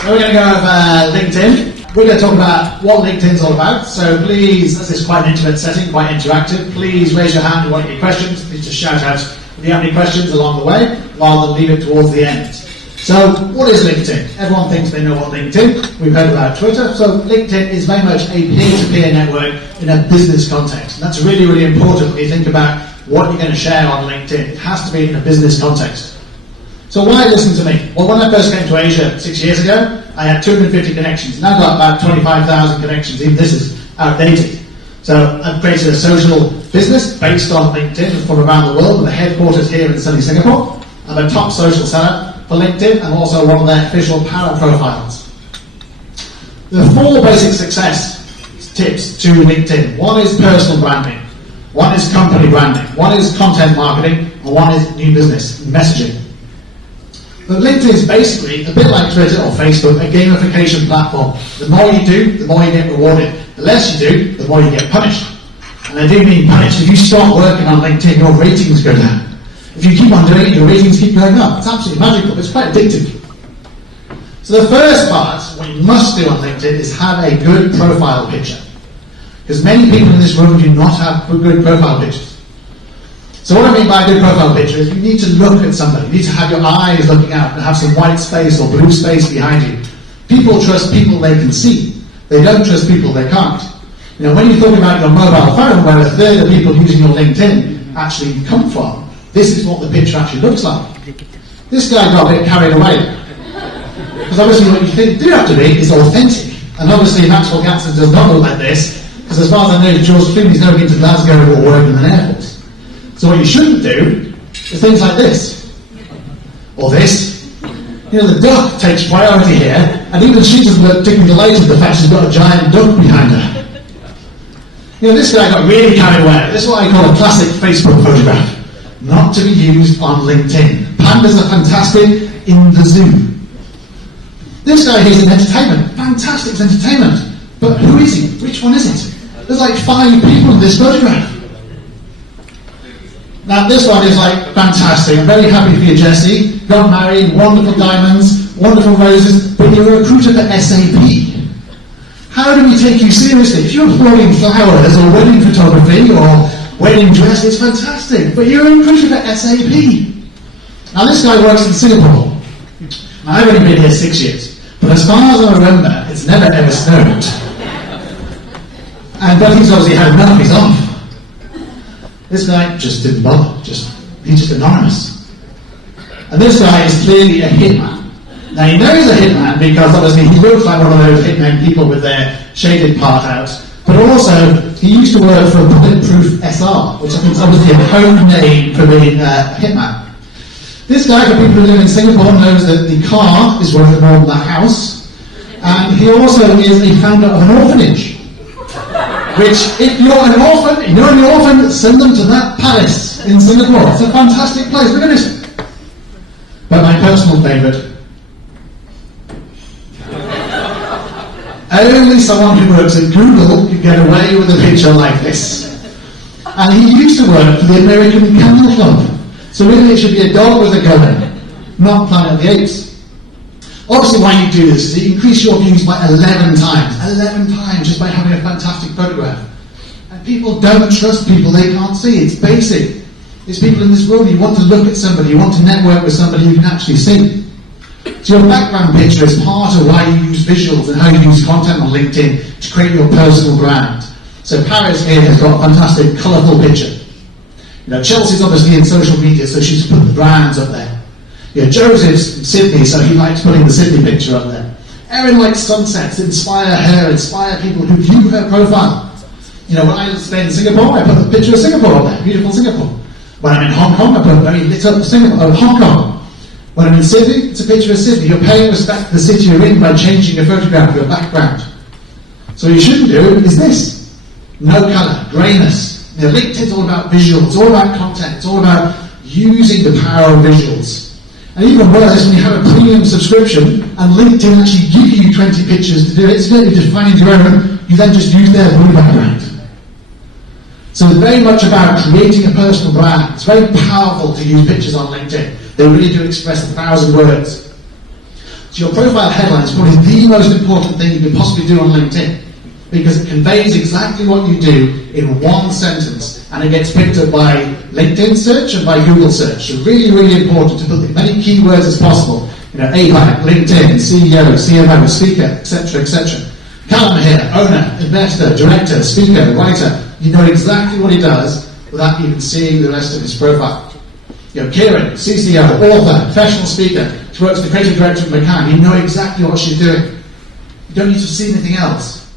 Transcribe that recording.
So we're going to go over LinkedIn. We're going to talk about what LinkedIn's all about. So please, this is quite an intimate setting, quite interactive. Please raise your hand if you want any questions. Please just shout out if you have any questions along the way, rather than leave it towards the end. So what is LinkedIn? Everyone thinks they know what LinkedIn. We've heard about Twitter. So LinkedIn is very much a peer-to-peer network in a business context. And that's really, really important when you think about what you're going to share on LinkedIn. It has to be in a business context. So why listen to me? Well, when I first came to Asia 6 years ago, I had 250 connections. Now I've got about 25,000 connections. Even this is outdated. So I've created a social business based on LinkedIn from around the world, with the headquarters here in sunny Singapore. I'm a top social seller for LinkedIn and also one of their official power profiles. There are 4 basic success tips to LinkedIn. One is personal branding. One is company branding. One is content marketing. And one is new business messaging. But LinkedIn is basically a bit like Twitter or Facebook, a gamification platform. The more you do, the more you get rewarded. The less you do, the more you get punished. And I do mean punished. If you stop working on LinkedIn, your ratings go down. If you keep on doing it, your ratings keep going up. It's absolutely magical. It's quite addictive. So the first part, what you must do on LinkedIn, is have a good profile picture. Because many people in this room do not have good profile pictures. So what I mean by a good profile picture is you need to look at somebody. You need to have your eyes looking out and have some white space or blue space behind you. People trust people they can see. They don't trust people they can't. You know, when you talk about your mobile phone, where a third of people using your LinkedIn actually come from, this is what the picture actually looks like. This guy got a bit carried away. Because obviously what you do have to be is authentic. And obviously Maxwell Gatson does not look like this, because as far as I know, George Clooney's never been to Glasgow or working in an Air Force. So what you shouldn't do is things like this. Or this. You know, the duck takes priority here, and even she doesn't look particularly delighted the fact she's got a giant duck behind her. You know, this guy got really carried away. This is what I call a classic Facebook photograph. Not to be used on LinkedIn. Pandas are fantastic in the zoo. This guy here is in entertainment. Fantastic, it's entertainment. But who is he? Which one is it? There's like 5 people in this photograph. Now this one is like fantastic. I'm very happy for you, Jesse. Got married, wonderful diamonds, wonderful roses, but you're a recruiter for SAP. How do we take you seriously? If you're throwing flowers or wedding photography or wedding dress, it's fantastic, but you're a recruiter for SAP. Now this guy works in Singapore. Now, I've only been here 6 years, but as far as I remember, it's never ever snowed. But he's obviously had enough, he's off. This guy just didn't bother, he's just anonymous. And this guy is clearly a hitman. Now you know he's a hitman because obviously he looks like one of those hitman people with their shaded part out, but also he used to work for Bulletproof SR, which I think is obviously a code name for being a hitman. This guy, for people who live in Singapore, knows that the car is worth more than the house, and he also is a founder of an orphanage. Which, if you're an orphan, send them to that palace in Singapore. It's a fantastic place. Look at this. But my personal favourite. Only someone who works at Google can get away with a picture like this. And he used to work for the American Kennel Club. So really it should be a dog with a gun, not Planet of the Apes. Obviously why you do this is you increase your views by 11 times. 11 times just by having a fantastic photograph. And people don't trust people they can't see. It's basic. It's people in this room. You want to look at somebody. You want to network with somebody you can actually see. So your background picture is part of why you use visuals and how you use content on LinkedIn to create your personal brand. So Paris here has got a fantastic, colourful picture. You know, Chelsea's obviously in social media, so she's put the brands up there. You know, Joseph's in Sydney, so he likes putting the Sydney picture up there. Erin likes sunsets, inspire her, inspire people who view her profile. You know, when I stay in Singapore, I put a picture of Singapore up there, beautiful Singapore. When I'm in Hong Kong, I put a very lit up Hong Kong. When I'm in Sydney, it's a picture of Sydney. You're paying respect to the city you're in by changing your photograph of your background. So what you shouldn't do is this. No colour, greyness. You know, LinkedIn's all about visuals, it's all about content, it's all about using the power of visuals. And even worse, when you have a premium subscription and LinkedIn actually give you 20 pictures to do it, instead of just find your own, you then just use their blue background. So it's very much about creating a personal brand. It's very powerful to use pictures on LinkedIn. They really do express 1,000 words. So So your profile headline is probably the most important thing you can possibly do on LinkedIn, because it conveys exactly what you do in one sentence, and it gets picked up by LinkedIn search and by Google search. So really, really important to put as many keywords as possible. APAC, LinkedIn, CEO, CMO, speaker, etc., etc. Callum here, owner, investor, director, speaker, writer. You know exactly what he does without even seeing the rest of his profile. Kieran, CCO, author, professional speaker. She works as the creative director of McCann. You know exactly what she's doing. You don't need to see anything else.